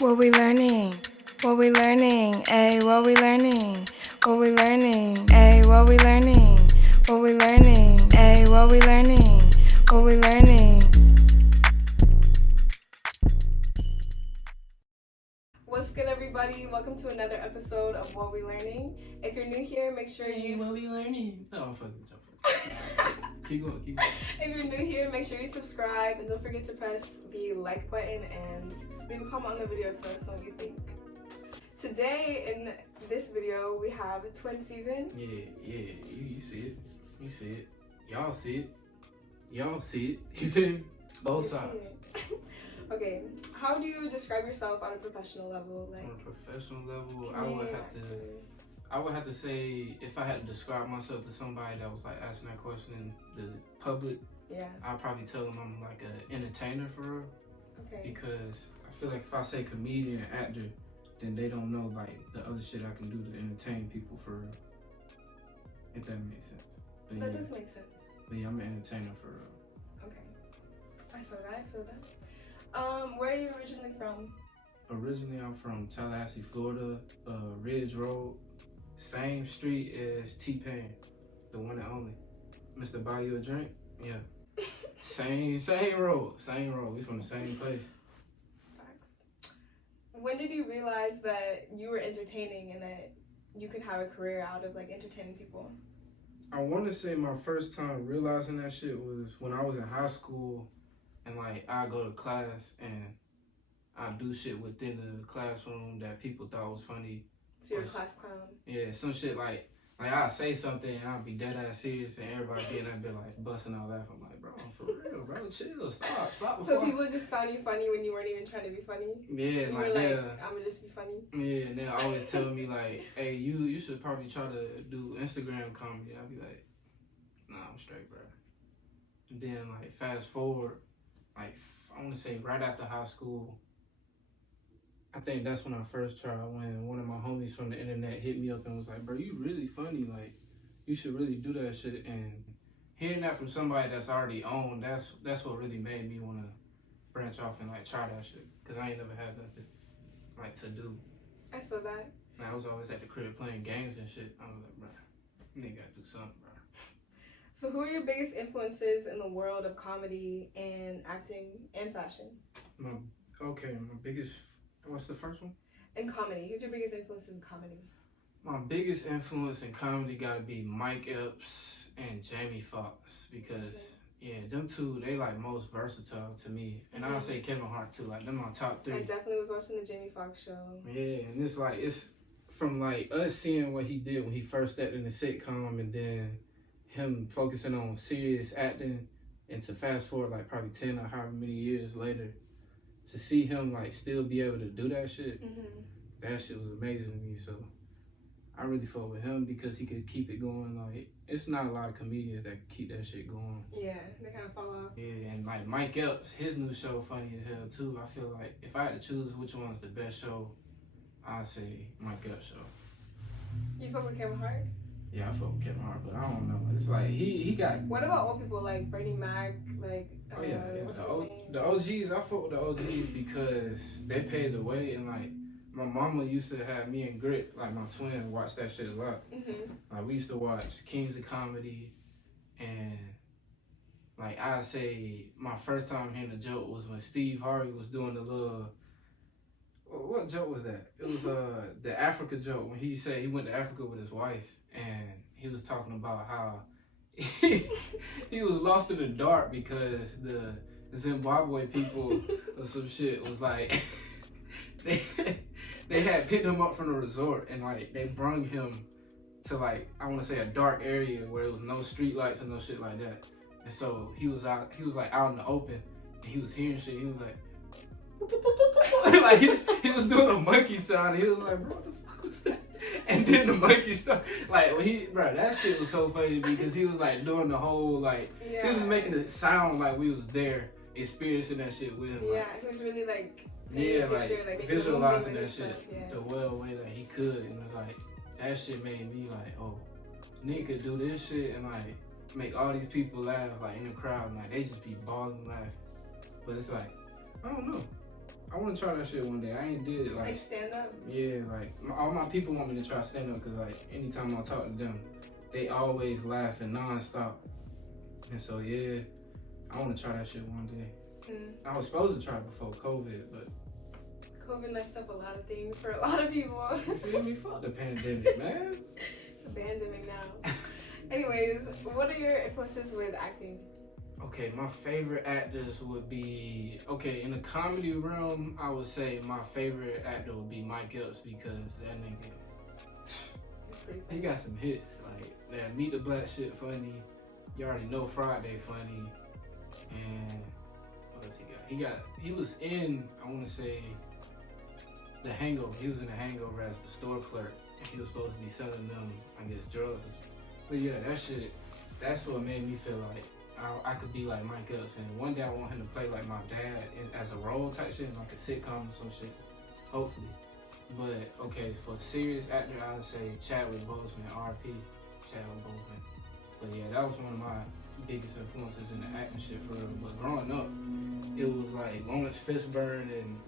What we learning? What we learning? Ay, what we learning? What we learning? Ay, what we learning? What we learning? Ay, what we learning? What we learning? What's good, everybody? Welcome to another episode of What We Learning. If you're new here, make sure you. What we learning? No, I'm fucking jumping. Keep going. If you're new here, make sure you subscribe and don't forget to press the like button and leave a comment on the video to let us know what you think. Today in this video we have Twinszn. Yeah. You see it. You see it. Y'all see it. Y'all see it. You feel me? Both sides. Okay, how do you describe yourself on a professional level? On a professional level, I would have to say, if I had to describe myself to somebody that was like asking that question in the public, I'd probably tell them I'm like an entertainer for real. Okay. Because I feel like if I say comedian, actor, then they don't know like the other shit I can do to entertain people for real. If that makes sense. But that does make sense. But yeah, I'm an entertainer for real. Okay. I feel that. Where are you originally from? Originally, I'm from Tallahassee, Florida, Ridge Road. Same street as T-Pain, the one and only. Mr. Buy You a Drink? Yeah. Same road. We from the same place. Facts. When did you realize that you were entertaining and that you could have a career out of like entertaining people? I want to say my first time realizing that shit was when I was in high school, and like I go to class and I do shit within the classroom that people thought was funny. So you're a class clown? Yeah, some shit like I'll say something and I'll be dead ass serious and everybody be in that bit like busting out laughing. I'm like, bro, I'm for real, bro, chill, stop. So people just found you funny when you weren't even trying to be funny? Yeah, I'm gonna just be funny? Yeah, and they always tell me like, hey, you should probably try to do Instagram comedy. I'll be like, nah, I'm straight, bro. And then like fast forward, like I want to say right after high school, I think that's when I first tried, when one of my homies from the internet hit me up and was like, bro, you really funny, like, you should really do that shit. And hearing that from somebody that's already on, that's what really made me want to branch off and, like, try that shit. Because I ain't never had nothing, like, to do. I feel that. And I was always at the crib playing games and shit. I was like, bro, you ain't got to do something, bro. So who are your biggest influences in the world of comedy and acting and fashion? My biggest... What's the first one? In comedy. Who's your biggest influence in comedy? My biggest influence in comedy gotta be Mike Epps and Jamie Foxx, because them two, they like most versatile to me. And I'll say Kevin Hart too, like them my top three. I definitely was watching the Jamie Foxx show. Yeah, and it's from like us seeing what he did when he first stepped in the sitcom, and then him focusing on serious acting, and to fast forward like probably 10 or however many years later, to see him like still be able to do that shit, that shit was amazing to me. So I really fought with him because he could keep it going. Like, it's not a lot of comedians that keep that shit going. Yeah, they kind of fall off. Yeah, and like Mike Epps, his new show funny as hell too. I feel like if I had to choose which one's the best show, I'd say Mike Epps show. You fuck with Kevin Hart? Yeah, I fuck with Kevin Hart, but I don't know. It's like he got. What about old people like Bernie Mac, like? The OGs. I fuck with the OGs because they paid the way, and like my mama used to have me and Grit, like my twin, watch that shit a lot. Like we used to watch Kings of Comedy, and like I say my first time hearing the joke was when Steve Harvey was doing the little. What joke was that? It was the Africa joke when he said he went to Africa with his wife, and he was talking about how he was lost in the dark because the Zimbabwe people or some shit was like they had picked him up from the resort, and like they brung him to like I want to say a dark area where there was no street lights and no shit like that. And so he was like out in the open, and he was hearing shit. He was like like he was doing a monkey sound, and he was like, bro, what the fuck was that? And then the monkey stuff, like that shit was so funny to me because he was like doing the whole like he was making it sound like we was there experiencing that shit with him. Yeah, he was really like visualizing that shit the well way that he could, and it's like that shit made me like, oh, nigga could do this shit and like make all these people laugh like in the crowd, and like they just be balling laughing. But it's like I don't know. I want to try that shit one day. I ain't did it Like stand up? Yeah, like all my people want me to try stand up because like anytime I talk to them, they always laughing nonstop. And so yeah, I want to try that shit one day. I was supposed to try it before COVID, but COVID messed up a lot of things for a lot of people. you feel me? Fuck the pandemic, man. It's a pandemic now. Anyways, what are your influences with acting? Okay, my favorite actors would be, okay, in the comedy realm, I would say my favorite actor would be Mike Epps because that nigga, he got some hits, like that Meet the Black shit funny, you already know Friday funny, and what else he got? He was in, I want to say, The Hangover. He was in The Hangover as the store clerk, and he was supposed to be selling them, I guess, drugs. But yeah, that shit, that's what made me feel like I could be like Mike Epps, and one day I want him to play like my dad as a role type shit, like a sitcom or some shit, hopefully. But okay, for a serious actor, I would say Chadwick Boseman, R.P. Chadwick Boseman. But yeah, that was one of my biggest influences in the acting shit for real. But growing up, it was like Lawrence Fishburne and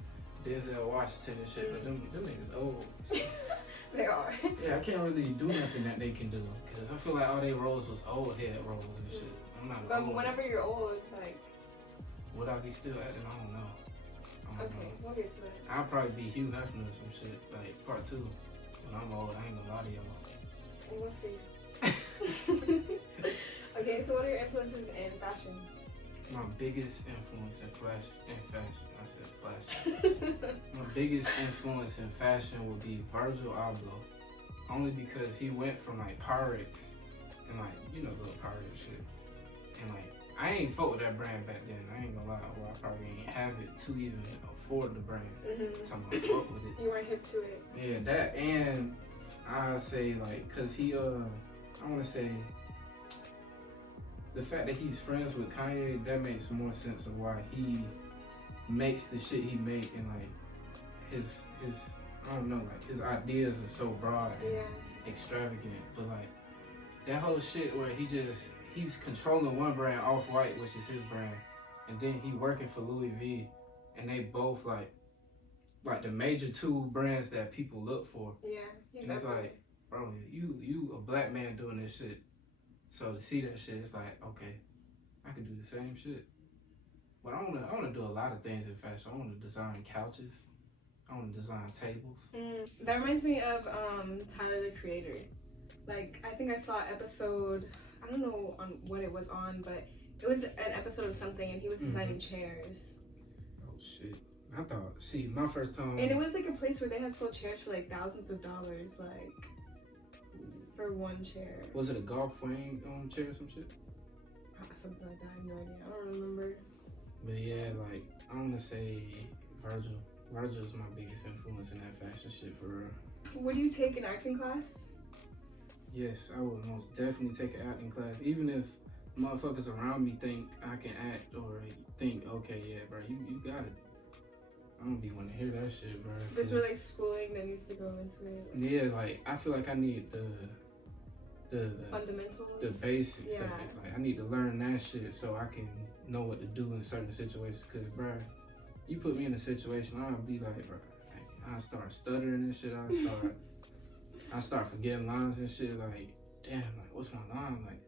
Denzel Washington and shit, but them niggas old. They are. Yeah, I can't really do nothing that they can do, because I feel like all their roles was old head roles and shit. I'm not But old. whenever you're old, like... Would I be still acting? I don't know. Okay, we'll get to that. I'll probably be Hugh Hefner or some shit, like part 2. When I'm old, I ain't gonna lie to y'all. We'll see. Okay, so what are your influences in fashion? My biggest influence in fashion, I said flash. My biggest influence in fashion would be Virgil Abloh. Only because he went from like Pyrex and like, you know, little Pyrex shit. And like, I ain't fuck with that brand back then. I ain't gonna lie, or I probably ain't have it to even afford the brand. Talking about fuck with it. You weren't hip to it. Yeah, that, and I say like, cause he, I wanna say, the fact that he's friends with Kanye, that makes more sense of why he makes the shit he make, and like his I don't know, like his ideas are so broad and extravagant. But like that whole shit where he's controlling one brand, Off-White, which is his brand, and then he working for Louis V, and they both like the major 2 brands that people look for. Yeah, and it's like, bro, you a black man doing this shit. So to see that shit, it's like, okay, I could do the same shit. But I wanna do a lot of things in fashion. I wanna design couches. I wanna design tables. That reminds me of Tyler the Creator. Like, I think I saw an episode, I don't know on what it was on, but it was an episode of something, and he was designing chairs. Oh shit. I thought, see, my first time. And it was like a place where they had sold chairs for like thousands of dollars, like for one chair. Was it a golf swing chair or some shit? Something like that, I have no idea. I don't remember. But yeah, like, I want to say Virgil. Virgil's my biggest influence in that fashion shit for real. Would you take an acting class? Yes, I would most definitely take an acting class. Even if motherfuckers around me think I can act or think, okay, yeah, bro, you got it. I don't be wanting to hear that shit, bro. There's really schooling that needs to go into it. Yeah, like, I feel like I need the fundamentals, the basics of it. Like, I need to learn that shit so I can know what to do in certain situations. Cause, bro, you put me in a situation, I'll be like, bro, I start stuttering and shit. I start forgetting lines and shit. Like, damn, like, what's my line? Like,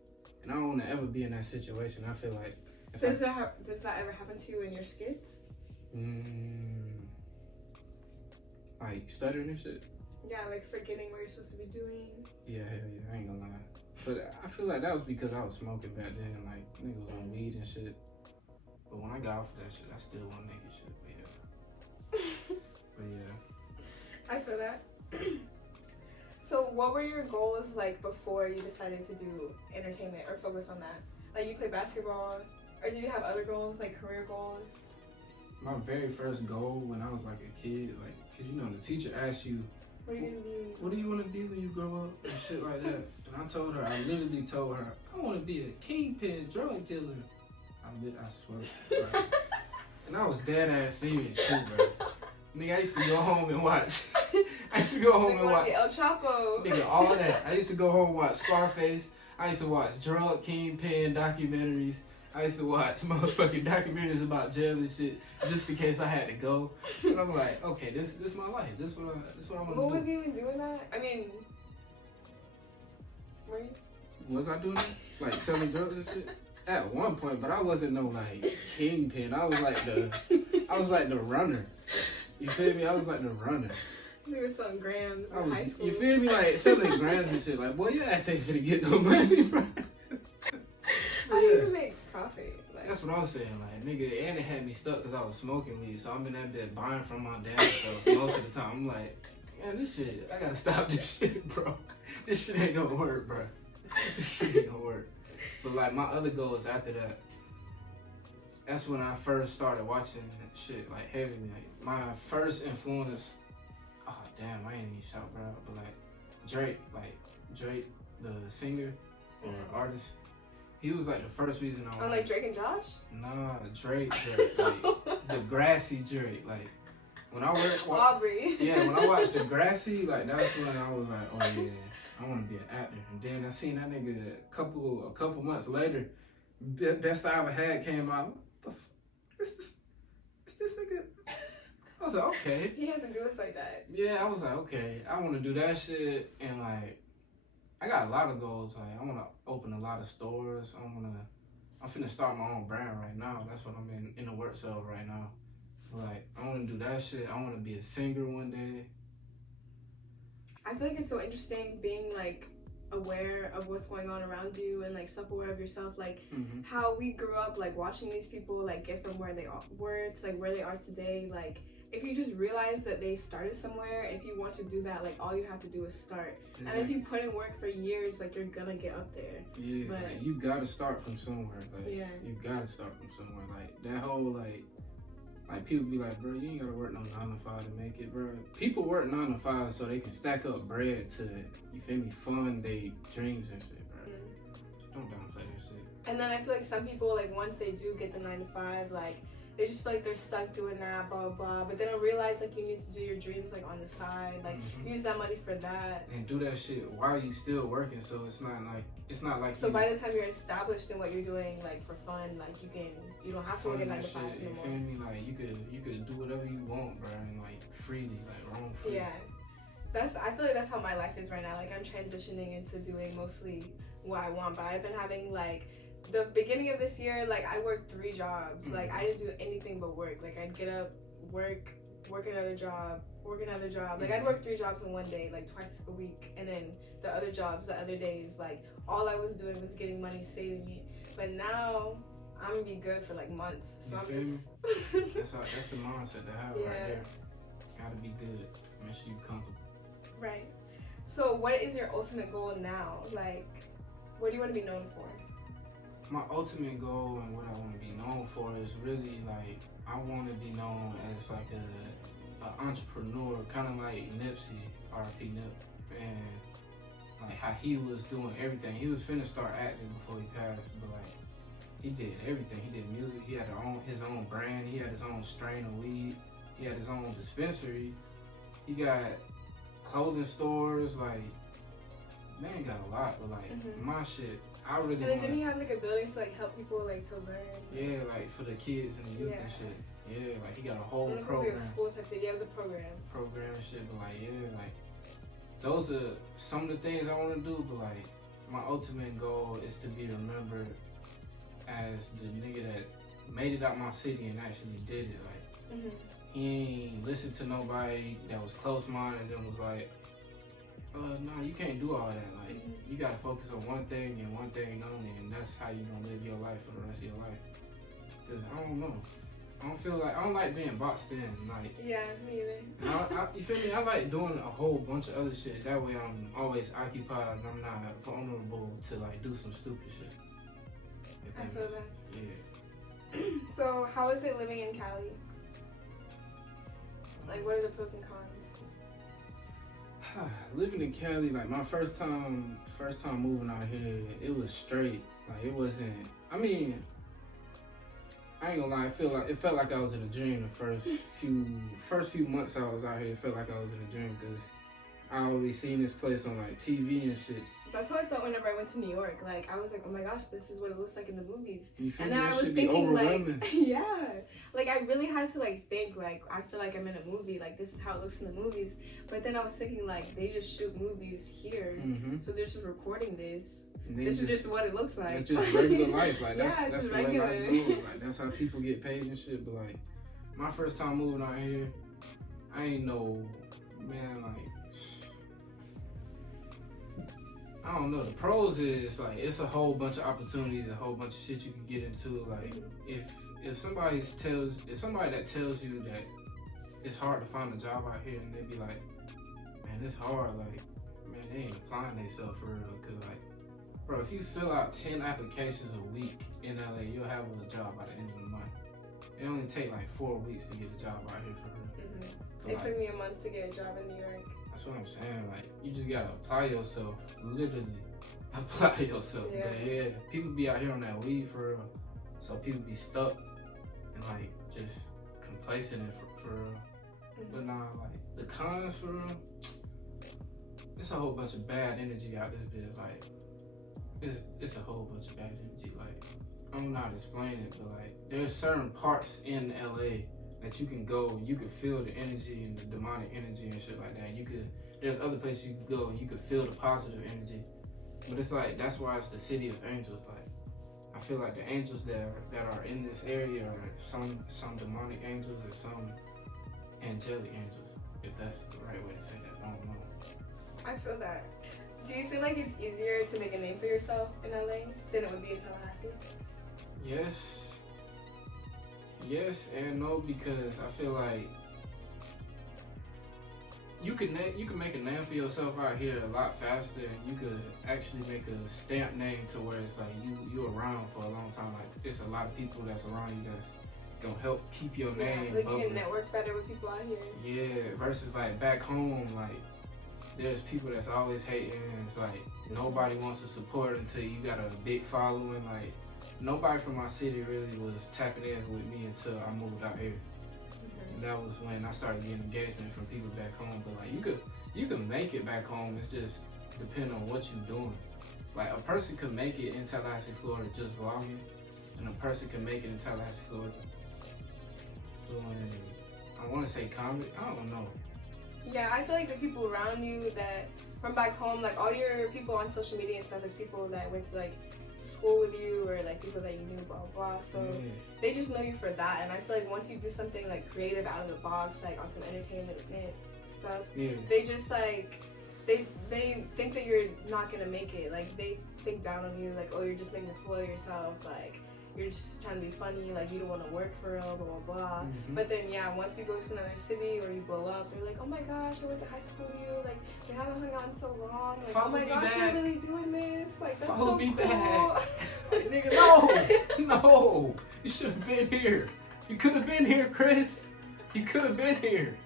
and I don't want to ever be in that situation. I feel like. Does that ever happen to you in your skits? Like stuttering and shit. Yeah, like forgetting what you're supposed to be doing. Yeah, hell yeah, I ain't gonna lie. But I feel like that was because I was smoking back then, like niggas was on weed and shit. But when I got off of that shit, I still want to make it shit. But yeah. I feel that. So what were your goals like before you decided to do entertainment or focus on that? Like you play basketball, or did you have other goals, like career goals? My very first goal when I was like a kid, like, cause you know the teacher asks you, what are you gonna be? What do you want to be when you grow up and shit like that? And I told her, I literally told her, I want to be a kingpin drug dealer. I swear. Right? And I was dead ass serious too, bro. Nigga, I used to go home and watch. I used to go home and watch El Chapo. Nigga, all that. I used to go home and watch Scarface. I used to watch drug kingpin documentaries. I used to watch motherfucking documentaries about jail and shit just in case I had to go. And I'm like, okay, this my life. This what I want to do. What was he even doing that? I mean, were you? Was I doing that? Like selling drugs and shit? At one point, but I wasn't no like kingpin. I was like the runner. You feel me? I was like the runner. He was selling grams in high school. You feel me? Like selling grams and shit. Like, boy, your ass ain't finna get no money, bro. How do you even make profit? Like, that's what I was saying. Like, nigga, and it had me stuck because I was smoking weed. So I'm in that bit buying from my dad. So most of the time, I'm like, man, this shit, I gotta stop this shit, bro. This shit ain't gonna work, bro. This shit ain't gonna work. But like my other goals after that, that's when I first started watching shit like heavy. Like my first influence, oh damn, I ain't even shout bro, but like Drake, the singer or artist, he was like the first reason I. Oh, like Drake and Josh? Nah, Drake, like the grassy Drake, like. When I worked, Aubrey. Yeah, when I watched Degrassi, like that's when I was like, oh yeah, I want to be an actor. And then I seen that nigga a couple months later, Best I Ever Had came out. What the this nigga? I was like, okay. He had to do us like that. Yeah, I was like, okay, I want to do that shit, and like, I got a lot of goals. Like, I want to open a lot of stores. I'm finna start my own brand right now. That's what I'm in the works of right now. Like, I want to do that shit. I want to be a singer one day. I feel like it's so interesting being, like, aware of what's going on around you and, like, self-aware of yourself. Like, how we grew up, like, watching these people, like, get from where they were to, like, where they are today. Like, if you just realize that they started somewhere, if you want to do that, like, all you have to do is start. Exactly. And if you put in work for years, like, you're gonna get up there. Yeah, but, like, you gotta start from somewhere. Like, yeah. You gotta start from somewhere. Like, that whole, like people be like, bro, you ain't gotta work no 9 to 5 to make it, bro. People work 9 to 5 so they can stack up bread to, you feel me, fund their dreams and shit, bro. Don't downplay that shit. And then I feel like some people, like, once they do get the 9 to 5, like, they just feel like they're stuck doing that, blah, blah, blah. But they don't realize, like, you need to do your dreams, like, on the side. Like, use that money for that. And do that shit while you still working, so it's not like so by the time you're established in what you're doing, like, for fun, like, you don't have to work a 9 to 5 anymore. You feel me? Like, you could do whatever you want, bro, and, like, freely, like, roam free. Yeah. I feel like that's how my life is right now. Like, I'm transitioning into doing mostly what I want, but I've been having, like, the beginning of this year, like, I worked 3 jobs. Like, I didn't do anything but work. Like, I'd get up, work another job, work another job. Like, I'd work 3 jobs in one day, like, twice a week. And then the other jobs, the other days, like, all I was doing was getting money, saving it. But now, I'm gonna be good for, like, months. So I'm just... that's the mindset to have right there. Gotta be good. Make sure you're comfortable. Right. So, what is your ultimate goal now? Like, what do you want to be known for? My ultimate goal and what I want to be known for is really, like, I want to be known as, like, an entrepreneur, kind of like Nipsey, R.I.P. Nip, and, like, how he was doing everything. He was finna start acting before he passed, but, like, he did everything. He did music. He had his own brand. He had his own strain of weed. He had his own dispensary. He got clothing stores. Like, man got a lot, but, like, my shit, I really and then didn't he have, like, a building to, like, help people, like, to learn? Yeah, like, for the kids and the youth and shit. Yeah, like, he got a whole program. Like a school type thing. Yeah, it was a program. Program and shit, but, like, yeah, like, those are some of the things I want to do, but, like, my ultimate goal is to be remembered as the nigga that made it out my city and actually did it. Like, he ain't listened to nobody that was close-minded and was like, no, you can't do all that. Like, you gotta focus on one thing and one thing only, and that's how you gonna live your life for the rest of your life. Cause I don't know, I don't like being boxed in. Like, yeah, me either. You feel me? I like doing a whole bunch of other shit. That way, I'm always occupied and I'm not vulnerable to, like, do some stupid shit. I feel that. Yeah. So, how is it living in Cali? Like, what are the pros and cons? Living in Cali, like, my first time moving out here, it was straight. Like, it wasn't. I mean, I ain't gonna lie. It felt like I was in a dream. The first few months I was out here, it felt like I was in a dream because I always seen this place on, like, TV and shit. That's how I felt whenever I went to New York. Like, I was like, oh my gosh, this is what it looks like in the movies. And then I was thinking, like, yeah. Like, I really had to, like, think, like, I feel like I'm in a movie. Like, this is how it looks in the movies. But then I was thinking, like, they just shoot movies here. So they're just recording this. This is just what it looks like. It's just regular life. Like, that's, yeah, it's that's just the regular. way life goes. Like, that's how people get paid and shit. But, like, my first time moving out here, I ain't know, man, like, I don't know. The pros is, like, it's a whole bunch of opportunities, a whole bunch of shit you can get into. Like, if somebody that tells you that it's hard to find a job out here, and they be like, man, it's hard, like, man, they ain't applying themselves for real. Cause, like, bro, if you fill out 10 applications a week in LA, you'll have a job by the end of the month. It only take like 4 weeks to get a job out here for real. It took me a month to get a job in New York. That's what I'm saying. Like, you just gotta apply yourself. Literally, apply yourself. Yeah. But yeah, people be out here on that weed for real. So people be stuck and like just complacent and for real. But nah, like the cons for real, it's a whole bunch of bad energy out this bitch. Like, it's a whole bunch of bad energy. Like, I don't know how to explain it, but like there's certain parts in LA that you can go and you can feel the energy and the demonic energy and shit like that. There's other places you can go and you can feel the positive energy. But it's like, that's why it's the city of angels. Like, I feel like the angels that are in this area are some demonic angels or some angelic angels, if that's the right way to say that. I don't know. I feel that. Do you feel like it's easier to make a name for yourself in LA than it would be in Tallahassee? Yes and no, because I feel like you can make a name for yourself out here a lot faster, and you could actually make a stamp name to where it's like you're around for a long time. Like, there's a lot of people that's around you that's gonna help keep your name. Like, you can network better with people out here. Yeah, versus like back home, like there's people that's always hating, and it's like nobody wants to support until you got a big following. Like, nobody from my city really was tapping in with me until I moved out here. And that was when I started getting engagement from people back home. But like, you can make it back home. It's just depending on what you're doing. Like, a person could make it in Tallahassee, Florida, just vlogging, and a person can make it in Tallahassee, Florida, doing, I want to say comedy. I don't know. Yeah, I feel like the people around you that from back home, like all your people on social media and stuff, is people that went to like school with you, or like people that you knew, blah blah blah. So they just know you for that. And I feel like once you do something like creative out of the box, like on some entertainment stuff, they just like they think that you're not gonna make it. Like, they think down on you, like, oh, you're just making a fool of yourself, like you're just trying to be funny, like you don't want to work for real, blah blah blah. But then once you go to another city or you blow up, they're like, oh my gosh, I went to high school with you, like we haven't hung out in so long, like Follow oh my gosh, back. you're really doing this, like that's Follow so me cool. Back. Like, nigga, no, you should have been here. You could have been here, Chris. You could have been here.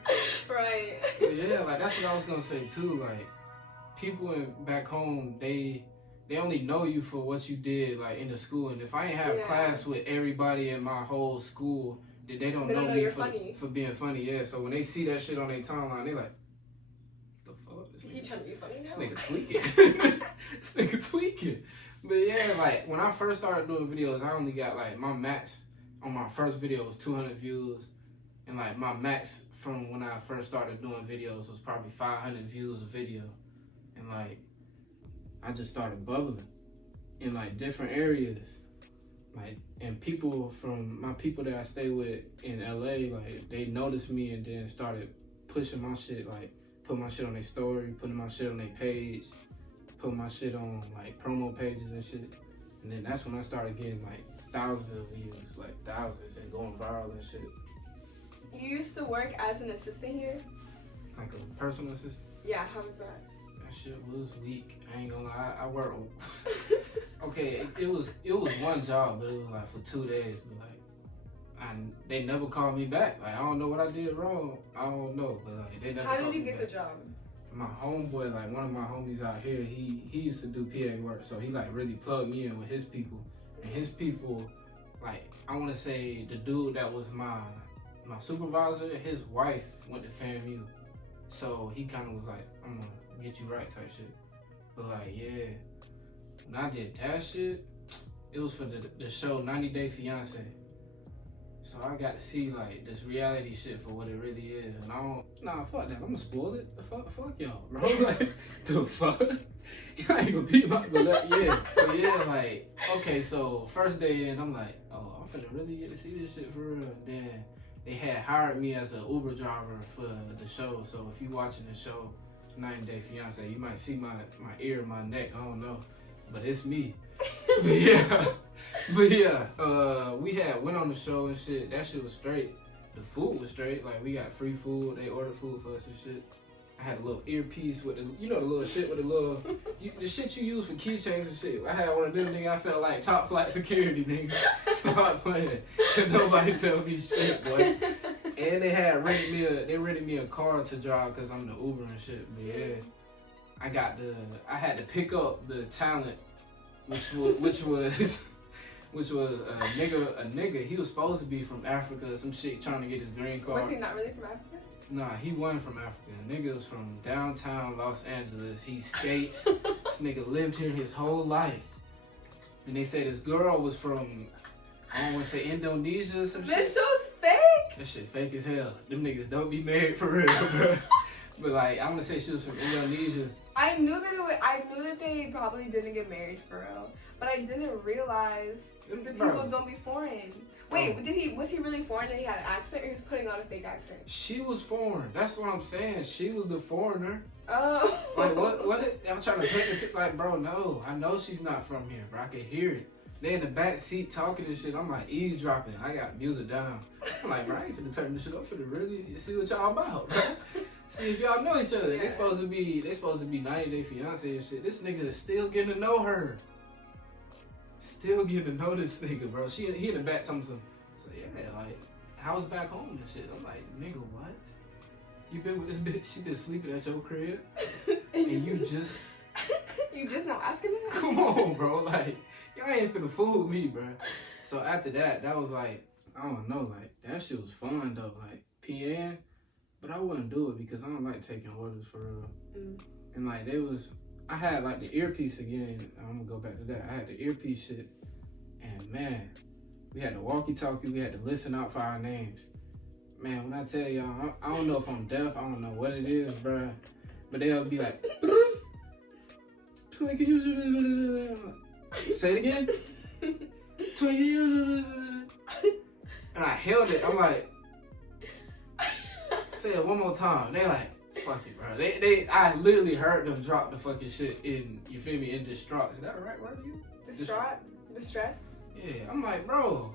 Right. But yeah, like that's what I was gonna say too. Like, people back home, they only know you for what you did, like, in the school. And if I ain't have class with everybody in my whole school, they don't know me for being funny. Yeah, so when they see that shit on their timeline, they like, the fuck? He trying to be funny now? This nigga tweaking. This nigga tweaking. But yeah, like, when I first started doing videos, I only got, like, my max on my first video was 200 views. And, like, my max from when I first started doing videos was probably 500 views a video. And, like, I just started bubbling in like different areas, like, and people from my people that I stay with in LA, like, they noticed me and then started pushing my shit, like putting my shit on their story, putting my shit on their page, putting my shit on like promo pages and shit. And then that's when I started getting like thousands of views, like thousands, and going viral and shit. You used to work as an assistant here? Like a personal assistant? Yeah, how was that? That shit was weak. I ain't gonna lie. I worked. Okay, it was one job, but it was like for 2 days. But like, they never called me back. Like, I don't know what I did wrong. I don't know, but like, they never. How did you get the job? My homeboy, like one of my homies out here, he used to do PA work, so he like really plugged me in with his people. And his people, like, I want to say the dude that was my supervisor, his wife went to FAMU. So he kind of was like, I'm gonna get you right type shit. But like, yeah, when I did that shit, it was for the show 90 Day Fiance. So I got to see like this reality shit for what it really is. And I don't, nah, fuck that. I'm gonna spoil it. Fuck y'all, bro. Like, the fuck? Y'all ain't gonna beat my, but yeah. But yeah, like, okay, so first day in, I'm like, oh, I'm finna really get to see this shit for real. Then they had hired me as an Uber driver for the show. So if you watching the show 90 Day Fiance, you might see my ear, my neck, I don't know. But it's me. But yeah, we had went on the show and shit. That shit was straight. The food was straight. Like, we got free food. They ordered food for us and shit. I had a little earpiece with the, you know, the little shit with the little, the shit you use for keychains and shit. I had one of them, nigga. I felt like top flight security, nigga. Start playing. Nobody tell me shit, boy. And they rented me a car to drive because I'm the Uber and shit. But yeah, I had to pick up the talent, which was a nigga. He was supposed to be from Africa or some shit, trying to get his green card. Was he not really from Africa? Nah, he wasn't from Africa. Nigga was from downtown Los Angeles. He skates. This nigga lived here his whole life. And they say this girl was from, I don't want to say Indonesia or some shit. This show's fake? That shit fake as hell. Them niggas don't be married for real, bro. But like, I want to say she was from Indonesia. I knew that they probably didn't get married for real, but I didn't realize that people don't be foreign. Wait, was he really foreign and he had an accent, or he was putting on a fake accent? She was foreign. That's what I'm saying. She was the foreigner. Oh. Like, what? I'm trying to paint the picture. Like, bro, no. I know she's not from here, bro. I can hear it. They in the back seat talking and shit. I'm like eavesdropping. I got music down. I'm like, bro, I ain't finna turn this shit up. Finna really see what y'all about, bro. See if y'all know each other. Yeah. They supposed to be 90 Day Fiance and shit. This nigga is still getting to know her. Still getting to know this nigga, bro. He in the back telling some. So yeah, like, how's back home and shit? I'm like, nigga, what? You been with this bitch? She been sleeping at your crib, and you just now asking me? Come on, bro. Like, y'all ain't finna fool with me, bro. So after that was like, I don't know, like, that shit was fun though, like, PN. But I wouldn't do it because I don't like taking orders for real. And like, I had like the earpiece again. I'm gonna go back to that. I had the earpiece shit, and man, we had the walkie-talkie. We had to listen out for our names. Man, when I tell y'all, I don't know if I'm deaf. I don't know what it is, bro. But they'll be like, Twin, can you say it again? Twin, can you? And I held it. I'm like, say it one more time. They like, fuck it, bro. I literally heard them drop the fucking shit in, you feel me, in distraught. Is that the right word to use? Distraught? Distress? Yeah, I'm like, bro,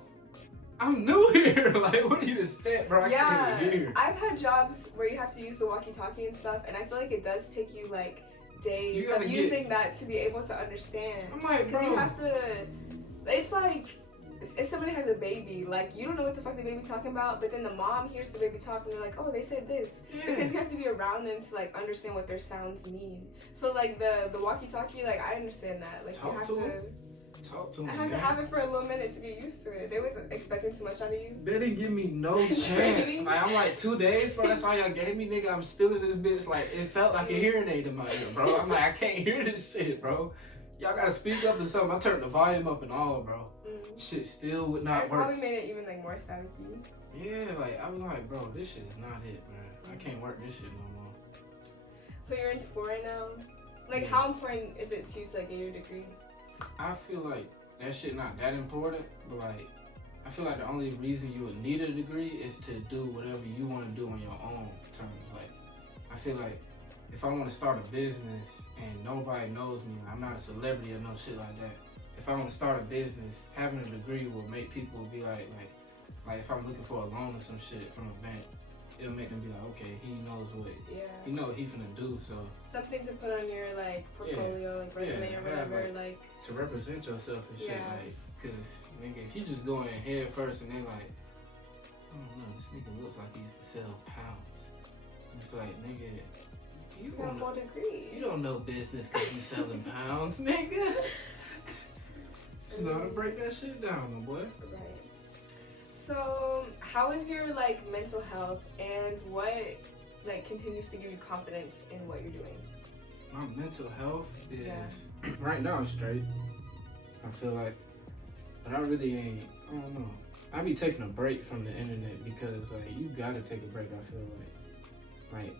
I'm new here. Like, what do you expect, bro? I can't even hear. I've had jobs where you have to use the walkie-talkie and stuff, and I feel like it does take you like days of using that to be able to understand. I'm like, bro. Because you have to, it's like, if somebody has a baby, like, you don't know what the fuck the baby talking about, but then the mom hears the baby talk and they're like, oh, they said this. Yeah. Because you have to be around them to like understand what their sounds mean. So like the walkie-talkie, like, I understand that. Like, Talk to them. I had to have it for a little minute to get used to it. They wasn't expecting too much out of you. They didn't give me no chance. Like, I'm like 2 days, bro. That's all y'all gave me, nigga. I'm still in this bitch. Like, it felt like a hearing aid in my ear, bro. I'm like, I can't hear this shit, bro. Y'all gotta speak up to something. I turned the volume up and all, bro. Shit still would not work. It probably made it even like more staticky. Yeah, like, I was like, bro, this shit is not it, bro. I can't work this shit no more. So you're in school right now? Like, how important is it to you to like get your degree? I feel like that shit not that important, but like, I feel like the only reason you would need a degree is to do whatever you want to do on your own terms. Like, I feel like if I want to start a business and nobody knows me, I'm not a celebrity or no shit like that. If I want to start a business, having a degree will make people be like if I'm looking for a loan or some shit from a bank, it'll make them be like, okay, he knows what he finna do. So something to put on your like portfolio, like resume or whatever, like to represent yourself and shit, like, cause nigga, if you just go in head first and they like, I don't know, this nigga looks like he used to sell pounds. It's like, nigga, you have more degree. You don't know business cause you selling pounds, nigga. Just know how to break that shit down, my boy. Right. So, how is your like mental health, and what like continues to give you confidence in what you're doing? my mental health is right now straight. I feel like, but I really ain't. I don't know. I be taking a break from the internet because like you gotta take a break. I feel like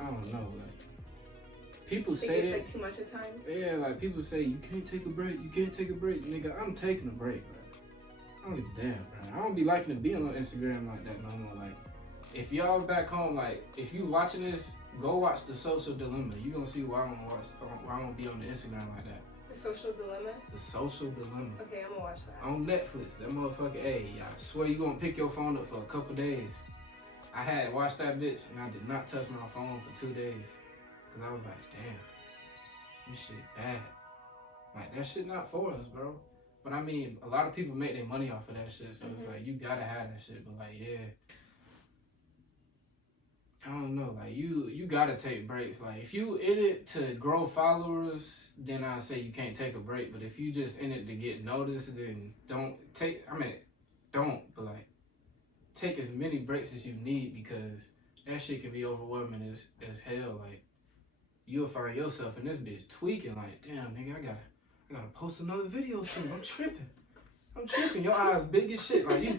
I don't know. Like people say it's that like too much at times. Yeah, like people say you can't take a break. You can't take a break, nigga. I'm taking a break, bro. I don't give a damn, bro. I don't be liking to be on Instagram like that no more. Like if y'all back home, like if you watching this, go watch The Social Dilemma. You gonna see why I don't be on the Instagram like that. The Social Dilemma? The Social Dilemma. Okay, I'm gonna watch that. On Netflix. That motherfucker, hey, I swear you gonna pick your phone up for a couple days. I had watched that bitch and I did not touch my phone for 2 days. Cause I was like, damn, this shit bad. Like that shit not for us, bro. But I mean, a lot of people make their money off of that shit. So it's like, you gotta have that shit. But like, yeah. I don't know, like you gotta take breaks. Like if you in it to grow followers, then I say you can't take a break. But if you just in it to get noticed, then don't, but like take as many breaks as you need because that shit can be overwhelming as hell. Like you'll find yourself in this bitch tweaking like, damn nigga, I gotta post another video soon. I'm tripping. Your eyes big as shit. Like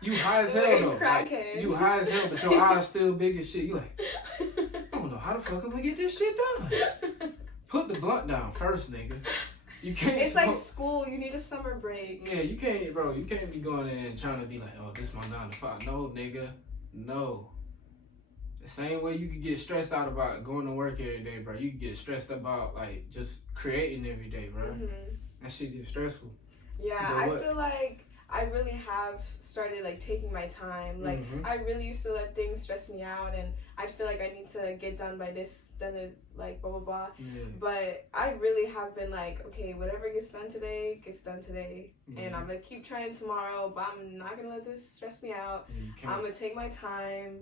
you high as hell though. Like, you high as hell, but your eyes still big as shit. You like, I don't know how the fuck I'm gonna get this shit done. Put the blunt down first, nigga. You can't. It's like school. You need a summer break. Yeah, you can't, bro. You can't be going in and trying to be like, oh, this is my 9 to 5. No, nigga, no. The same way you could get stressed out about going to work every day, bro. You could get stressed about like just creating every day, bro. That shit get stressful. Yeah, I feel like I really have started like taking my time. Like I really used to let things stress me out, and I'd feel like I need to get done by this, done it, like blah blah blah. Yeah. But I really have been like, okay, whatever gets done today gets done today, and I'm gonna keep trying tomorrow. But I'm not gonna let this stress me out. I'm gonna take my time.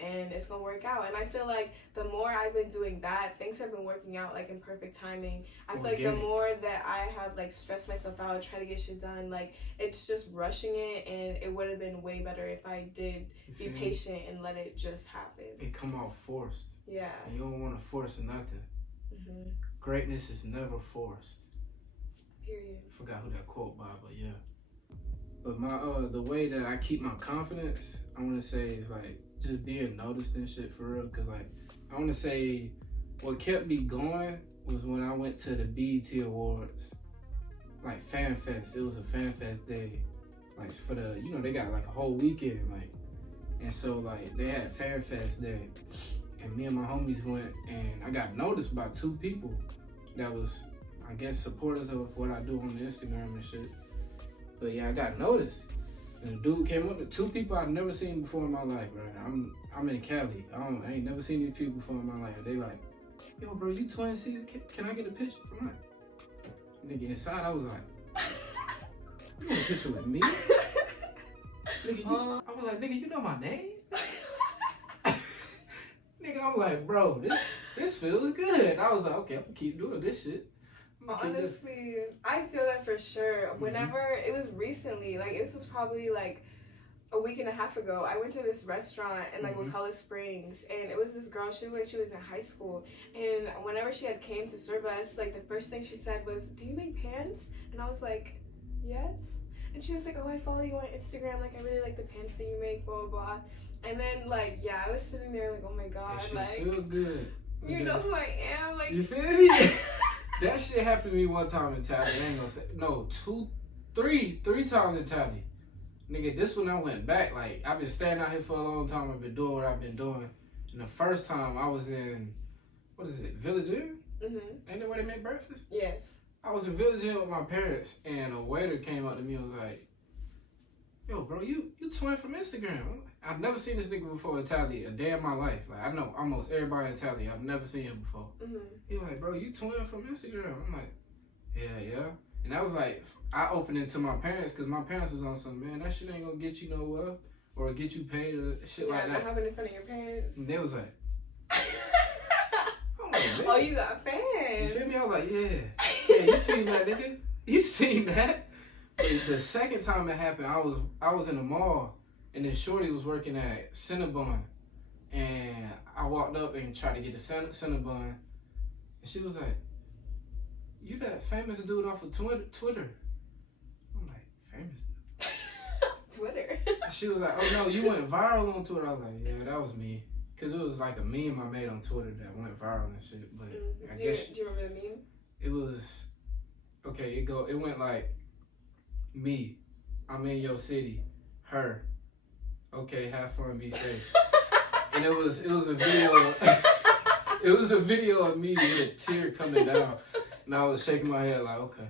And it's gonna work out. And I feel like the more I've been doing that, things have been working out like in perfect timing. I feel like the more that I have like stressed myself out, try to get shit done, like it's just rushing it, and it would have been way better if I did be patient and let it just happen. It come out forced. Yeah. And you don't want to force nothing. Greatness is never forced. Period. I forgot who that quote by, but yeah. But my the way that I keep my confidence, I want to say is like just being noticed and shit for real. Cause like I want to say what kept me going was when I went to the BET Awards, like Fan Fest. It was a Fan Fest day, like for the, you know, they got like a whole weekend, like, and so like they had Fan Fest day, and me and my homies went, and I got noticed by 2 people that was, I guess, supporters of what I do on the Instagram and shit. But yeah, I got noticed. And the dude came up to 2 people I'd never seen before in my life, bro. I'm in Cali. I ain't never seen these people before in my life. They like, yo, bro, you Twinszn? Can I get a picture? I'm like, nigga, inside I was like, you want a picture with me? Nigga, I was like, nigga, you know my name? Nigga, I'm like, bro, this feels good. I was like, okay, I'm gonna keep doing this shit. Honestly, I feel that for sure. Whenever, it was recently, like this was probably like a week and a half ago, I went to this restaurant in like Wakulla Springs, and it was this girl, she was in high school, and whenever she had came to serve us, like the first thing she said was, do you make pants? And I was like, yes. And she was like, oh, I follow you on Instagram, like I really like the pants that you make, blah blah blah. And then like, yeah, I was sitting there like, oh my god, that shit like feel good. You know who I am, like, you feel me? That shit happened to me one time in Tally. I ain't gonna say, no, three times in Tally. Nigga, this one I went back. Like, I've been staying out here for a long time. I've been doing what I've been doing. And the first time I was in, what is it, Village Inn? Ain't that where they make breakfast? Yes. I was in Village Inn with my parents, and a waiter came up to me and was like, yo, bro, you Twin from Instagram. I've never seen this nigga before in Tally a day in my life. Like, I know almost everybody in Tally. I've never seen him before. He like, bro, you Twin from Instagram. I'm like, yeah. And that was like eye-opening to my parents, because my parents was on some, man, that shit ain't gonna get you nowhere or get you paid or shit like that. Yeah, not having in front of your parents. And they was like, I'm like, oh, you got fans. You feel me? I was like, yeah, you seen that, nigga? You seen that? But the second time it happened, I was in the mall, and then Shorty was working at Cinnabon, and I walked up and tried to get the Cinnabon, And she was like, you that famous dude off of Twitter. I'm like, famous dude? Twitter. She was like, oh no, you went viral on Twitter. I was like, yeah, that was me. Cause it was like a meme I made on Twitter that went viral and shit. But I guess Do you remember the meme? it was okay. It went like, me, I'm in your city. Her, okay, have fun, be safe. And it was a video. It was a video of me with a tear coming down, and I was shaking my head like, okay.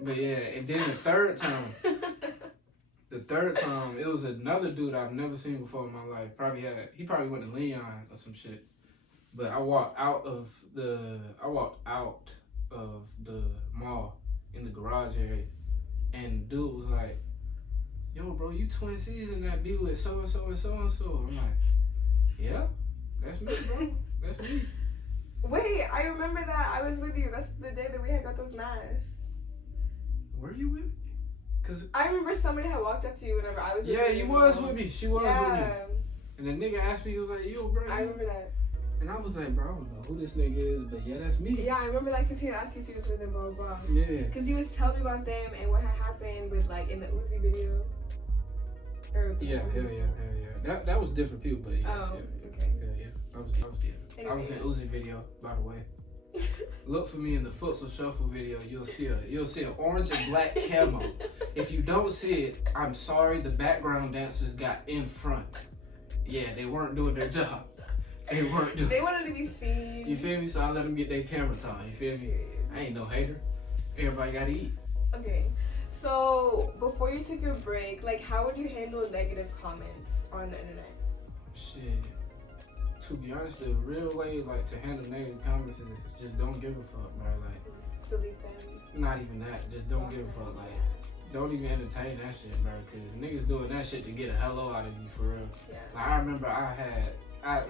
But yeah, and then the third time, it was another dude I've never seen before in my life. He probably went to Leon or some shit. But I walked out of the mall in the garage area, and dude was like, yo, bro, you Twinszn that be with so and so and so and so. I'm like, yeah, that's me, bro. That's me. Wait, I remember that. I was with you. That's the day that we had got those masks. Were you with me? Cause I remember somebody had walked up to you whenever I was with you. Yeah, you was with me. She was with me. Yeah. And the nigga asked me, he was like, yo, bro. I remember that. And I was like, bro, I don't know who this nigga is, but yeah, that's me. Yeah, I remember that because he had asked you if he was with them, blah, blah, blah. Yeah. Because you was telling me about them and what had happened with, like, in the Uzi video. Yeah, hell yeah. That was different people, but yeah. Oh, yeah. okay. Yeah. I was in Uzi video, by the way. Look for me in the Futsal Shuffle video. You'll see an orange and black camo. If you don't see it, I'm sorry. The background dancers got in front. Yeah, they weren't doing their job. They wanted to be seen. You feel me? So I let them get their camera time. You feel me? I ain't no hater. Everybody gotta eat. Okay. So before you took your break, like, how would you handle negative comments on the internet? Shit. To be honest, the real way, like, to handle negative comments is just don't give a fuck, bro. Like, delete them. Not even that. Just don't give a fuck. Like, don't even entertain that shit, bro. Cause niggas doing that shit to get a hello out of you, for real. Yeah. Like, I remember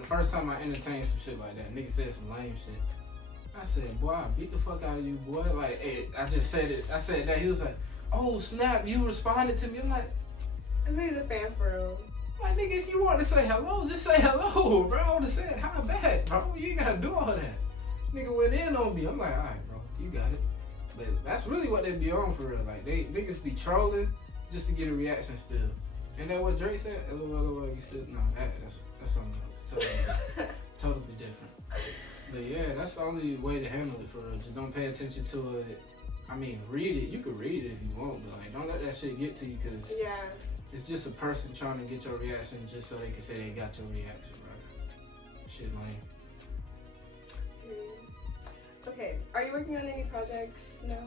the first time I entertained some shit like that, nigga said some lame shit. I said, boy, I beat the fuck out of you, boy. Like, hey, I just said it. I said that. He was like, oh, snap, you responded to me. I'm like, I think he's a fan for real. My nigga, if you want to say hello, just say hello, bro. I would have said, how bad, bro? You ain't gotta do all that. Nigga went in on me. I'm like, all right, bro, you got it. But that's really what they be on for real. Like, niggas be trolling just to get a reaction still. Ain't that what Drake said? LOL, you still? No, that's something else. Totally different. But yeah, that's the only way to handle it for real. Just don't pay attention to it. I mean, read it. You can read it if you want, but like, don't let that shit get to you, cause it's just a person trying to get your reaction just so they can say they got your reaction, bro. Shit lame. Okay, are you working on any projects now?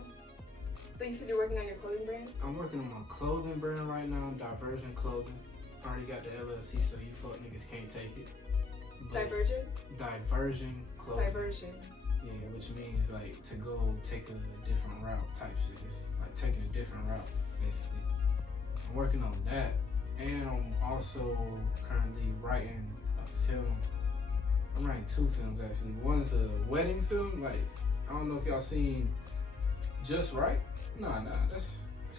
You said you're working on your clothing brand? I'm working on my clothing brand right now, Diversion Clothing. I already got the LLC, so you fuck niggas can't take it. Diversion? Diversion Clothing. Diversion. Yeah, which means like to go take a different route type shit. It's like taking a different route, basically. I'm working on that, and I'm also currently writing a film. I'm writing 2 films actually. One's a wedding film. Like, I don't know if y'all seen Just Right. Nah, that's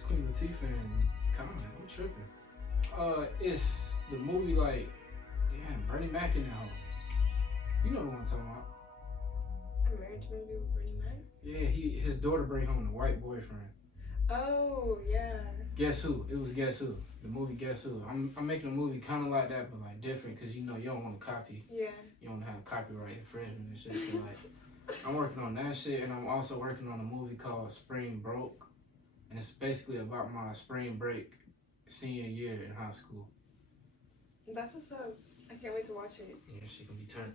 Queen Latifah and Common. I'm tripping. It's the movie like, damn, Bernie Mac in that home. You know the one I'm talking about. A marriage movie with Bernie Mac? Yeah, his daughter bring home the white boyfriend. Oh, yeah. Guess Who? It was Guess Who. The movie Guess Who. I'm making a movie kind of like that, but like different, because you know you don't want to copy. Yeah. You don't have copyright infringement and shit. So like, I'm working on that shit, and I'm also working on a movie called Spring Broke, and it's basically about my spring break senior year in high school. That's what's up. I can't wait to watch it. Yeah, shit gonna be turned.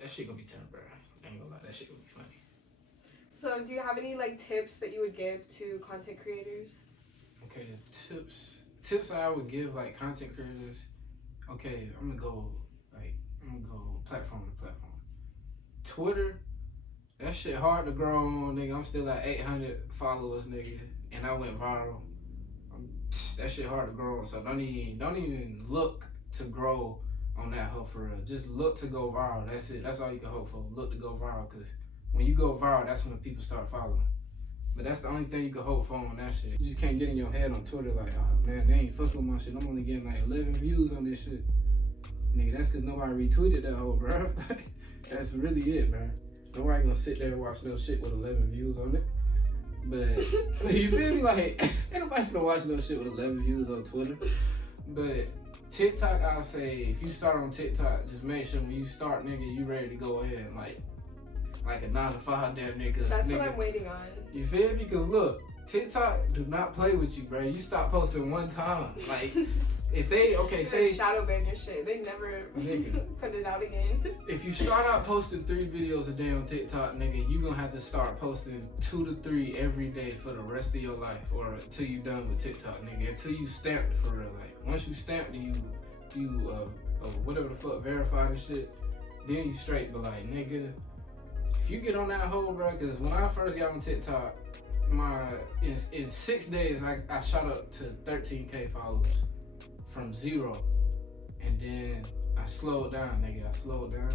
That shit gonna be turned, bro. I ain't gonna lie, that shit gonna be funny. So, do you have any like tips that you would give to content creators? Okay, the tips I would give like content creators. Okay, I'm gonna go platform to platform. Twitter, that shit hard to grow on, nigga. I'm still at 800 followers, nigga, and I went viral. That shit hard to grow on, so don't even look to grow on that hoe for real. Just look to go viral. That's it. That's all you can hope for. Look to go viral, because when you go viral, that's when people start following. But that's the only thing you can hope for on that shit. You just can't get in your head on Twitter like, oh man, they ain't fucking with my shit. I'm only getting like 11 views on this shit. Nigga, that's because nobody retweeted that hoe, bro. That's really it, bro. Nobody gonna sit there and watch no shit with 11 views on it. But you feel me? Like, ain't nobody finna watch no shit with 11 views on Twitter. But TikTok, I'll say, if you start on TikTok, just make sure when you start, nigga, you ready to go ahead and like a 9 to 5 damn nigga. That's what I'm waiting on. You feel me? Because look, TikTok do not play with you, bro. You stop posting one time. Like, if they, okay, say... shadow ban your shit. They never put it out again. If you start out posting 3 videos a day on TikTok, nigga, you gonna have to start posting 2 to 3 every day for the rest of your life, or until you done with TikTok, nigga. Until you stamped it for real. Like, once you stamped it, you whatever the fuck, verified and shit, then you straight. But like, nigga, if you get on that hole, bro, because when I first got on TikTok, in 6 days, I shot up to 13K followers. From 0, and then I slowed down, nigga. I slowed down,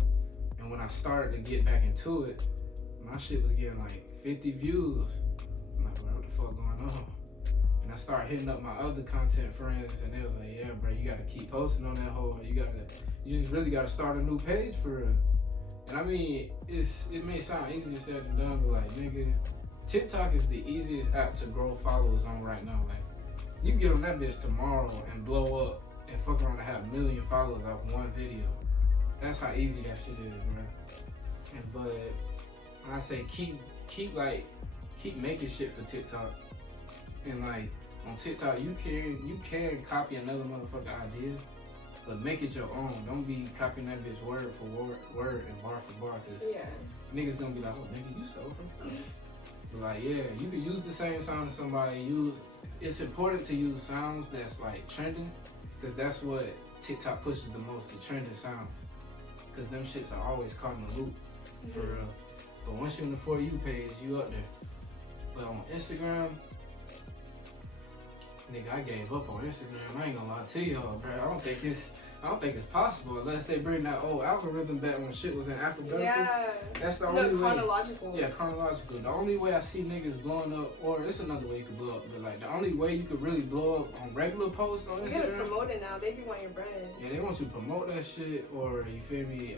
and when I started to get back into it, my shit was getting like 50 views. I'm like, bro, what the fuck going on? And I started hitting up my other content friends, and they was like, yeah, bro, you gotta keep posting on that hole. You just really gotta start a new page for real. And I mean, it may sound easier said than done, but like, nigga, TikTok is the easiest app to grow followers on right now. Like, you can get on that bitch tomorrow and blow up and fuck around and have 1 million followers off one video. That's how easy that shit is, bro. But I say keep making shit for TikTok. And like on TikTok, you can copy another motherfucker idea, but make it your own. Don't be copying that bitch word for word and bar for bar, cause niggas gonna be like, oh nigga, you stole from me. But like, yeah, you can use the same sound as somebody. It's important to use sounds that's like trending, because that's what TikTok pushes the most, the trending sounds. Because them shits are always caught in the loop, for real. But once you're in the For You page, you up there. But on Instagram, nigga, I gave up on Instagram. I ain't gonna lie to y'all, bro. I don't think it's possible unless they bring that old algorithm back when shit was in alphabetical. Yeah. That's the only way. Chronological. Yeah, chronological. The only way I see niggas blowing up, or it's another way you could blow up, but like the only way you could really blow up on regular posts on Instagram. You gotta promote it now. They be wanting your bread. Yeah, they want you to promote that shit, or you feel me?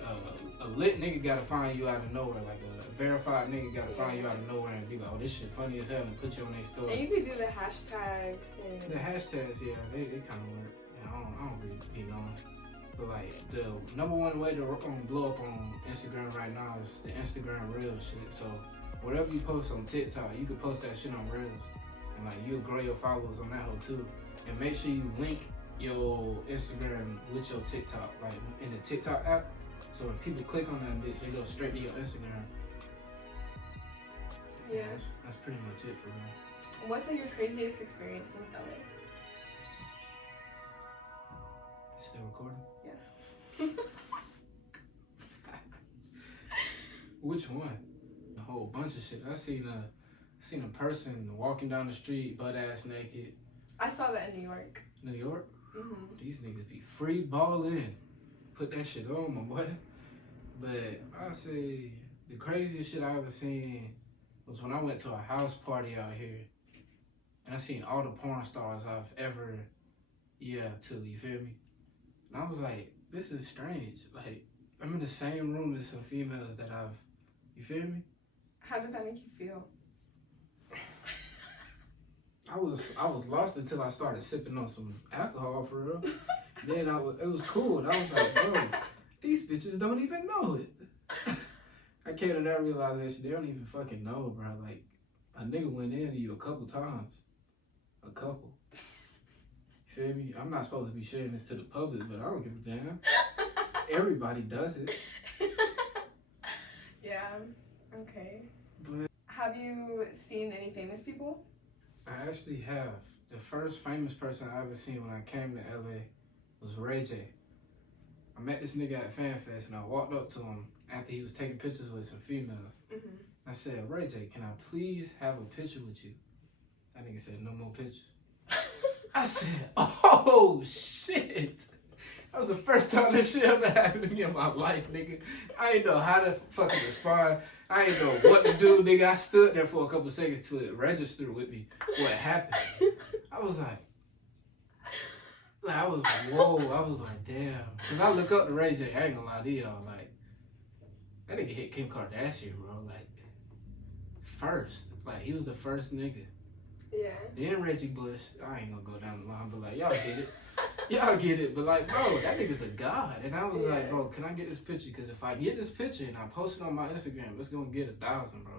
A lit nigga gotta find you out of nowhere, like a verified nigga gotta find you out of nowhere and be like, oh, this shit funny as hell, and put you on their story. And you could do the hashtags. And... The hashtags, yeah, they kind of work. Yeah, I don't really be knowing. But like the #1 way to blow up on Instagram right now is the Instagram Reels shit. So whatever you post on TikTok, you can post that shit on Reels, and like you'll grow your followers on that hoe too. And make sure you link your Instagram with your TikTok, like in the TikTok app. So when people click on that bitch, they go straight to your Instagram. Yeah, that's pretty much it for me. What's your craziest experience in LA? Still recording? Yeah. Which one? A whole bunch of shit. I seen a person walking down the street butt ass naked. I saw that in New York. New York? Mm-hmm. These niggas be free balling. Put that shit on, my boy. But I say the craziest shit I ever seen was when I went to a house party out here, and I seen all the porn stars I've ever, you feel me? And I was like, this is strange. Like, I'm in the same room as some females that you feel me? How did that make you feel? I was lost until I started sipping on some alcohol for real. Then it was cool. And I was like, bro, these bitches don't even know it. I came to that realization, they don't even fucking know, bro. Like, a nigga went into you a couple times. A couple. You feel me? I'm not supposed to be sharing this to the public, but I don't give a damn. Everybody does it. Yeah, okay. But have you seen any famous people? I actually have. The first famous person I ever seen when I came to LA was Ray J. I met this nigga at FanFest and I walked up to him after he was taking pictures with some females. Mm-hmm. I said, Ray J, can I please have a picture with you? That nigga said, no more pictures. I said, oh shit. That was the first time this shit ever happened to me in my life, nigga. I ain't know how to fucking respond. I ain't know what to do, nigga. I stood there for a couple seconds till it registered with me what happened. I was like, whoa. I was like, damn. Because I look up to Ray J. I ain't gonna lie to y'all. Like, That nigga hit Kim Kardashian, bro. Like, first. Like, he was the first nigga. Yeah. Then Reggie Bush. I ain't gonna go down the line, but like, y'all get it. Y'all get it. But like, bro, that nigga's a god. And I was like, bro, can I get this picture? Because if I get this picture and I post it on my Instagram, it's gonna get 1,000, bro.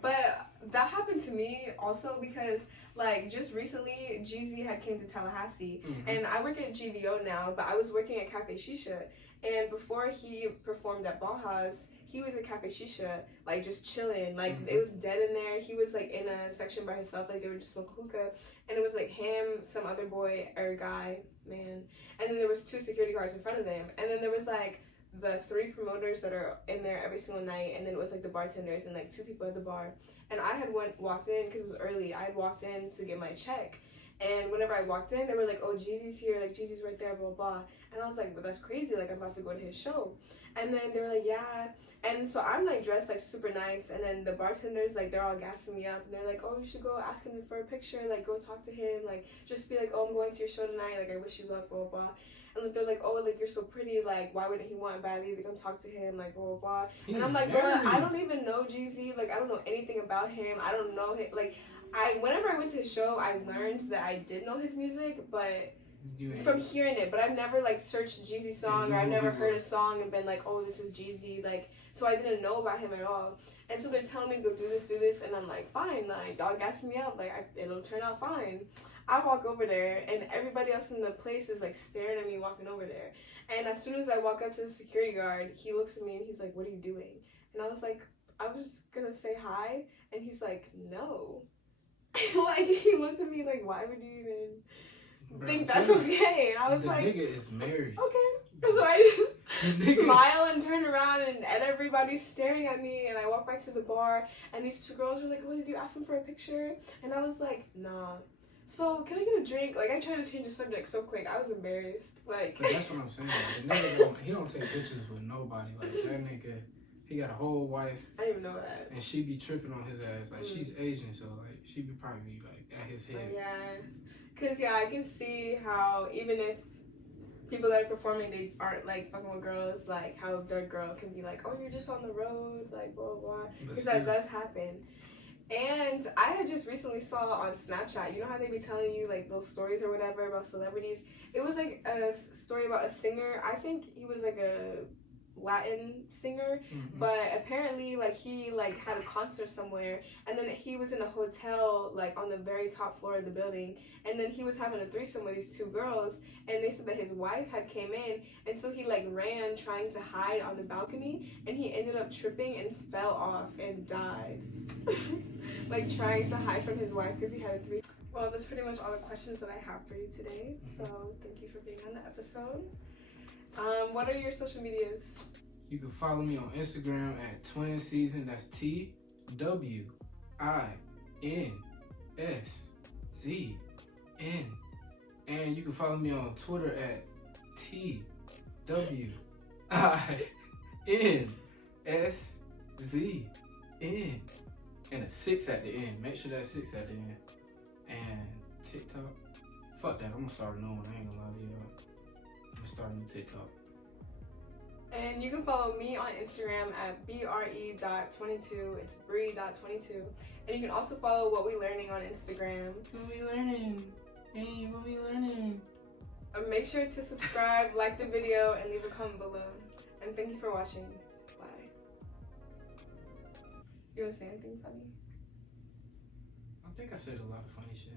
But that happened to me also because, like, just recently, Jeezy had came to Tallahassee. And I work at GVO now, but I was working at Cafe Shisha. And before he performed at Baja's, he was at Cafe Shisha, like, just chilling. Like, it was dead in there. He was, like, in a section by himself. Like, they were just smoking hookah. And it was, like, him, some other boy, or guy, man. And then there was 2 security guards in front of them. And then there was, like, the 3 promoters that are in there every single night. And then it was, like, the bartenders and, like, 2 people at the bar. And I had walked in, because it was early. I had walked in to get my check. And whenever I walked in, they were like, oh, Jeezy's here. Like, Jeezy's right there, blah, blah. And I was like, but that's crazy. Like, I'm about to go to his show. And then they were like, yeah. And so I'm, like, dressed, like, super nice. And then the bartenders, like, they're all gassing me up. And they're like, oh, you should go ask him for a picture. Like, go talk to him. Like, just be like, oh, I'm going to your show tonight. Like, I wish you luck, blah, blah, blah. And like, they're like, oh, like, you're so pretty. Like, why wouldn't he want badly to come talk to him? Like, blah, blah, blah. And I'm like, bro, I don't even know Jeezy. Like, I don't know anything about him. I don't know him. Like, whenever I went to his show, I learned that I did know his music, but from hearing it. But I've never, like, searched Jeezy's song, or I've never heard a song and been like, oh, this is Jeezy. Like, so I didn't know about him at all. And so they're telling me to go do this, and I'm like, fine, like, y'all gassing me up, like, it'll turn out fine. I walk over there, and everybody else in the place is, like, staring at me walking over there. And as soon as I walk up to the security guard, he looks at me, and he's like, what are you doing? And I was like, I was just gonna say hi, and he's like, no. Like, he looked at me like, why would you even think that's okay? And I was like, the nigga is married. Okay. So I just smile and turn around, and everybody's staring at me, and I walk back to the bar, and these 2 girls were like, oh, did you ask him for a picture? And I was like, nah. So can I get a drink? Like, I tried to change the subject so quick. I was embarrassed. Like, but that's what I'm saying. The nigga he don't take pictures with nobody. Like, that nigga, he got a whole wife. I didn't even know that. And she be tripping on his ass. Like, she's Asian, so, like, she be probably, like, at his head. Yeah. Because, yeah, I can see how even if people that are performing, they aren't, like, fucking with girls, like, how their girl can be like, oh, you're just on the road, like, blah, blah, blah. Because that does happen. And I had just recently saw on Snapchat, you know how they be telling you, like, those stories or whatever about celebrities? It was, like, a story about a singer. I think he was, like, a Latin singer, but apparently, like, he, like, had a concert somewhere, and then he was in a hotel, like, on the very top floor of the building, and then he was having a threesome with these 2 girls, and they said that his wife had came in, and so he, like, ran trying to hide on the balcony, and he ended up tripping and fell off and died. Like, trying to hide from his wife because he had a threesome. Well, that's pretty much all the questions that I have for you today, so thank you for being on the episode. What are your social medias? You can follow me on Instagram at Twinszn. That's TWINSZN. And you can follow me on Twitter at TWINSZN. And a 6 at the end. Make sure that's 6 at the end. And TikTok. Fuck that. I'm gonna start a new one. I ain't gonna lie to you. I'm gonna start a new TikTok. And you can follow me on Instagram at bre.22. It's bre.22. And you can also follow What We Learning on Instagram. What we learning? Hey, what we learning? Make sure to subscribe, like the video, and leave a comment below. And thank you for watching. Bye. You want to say anything funny? I think I said a lot of funny shit.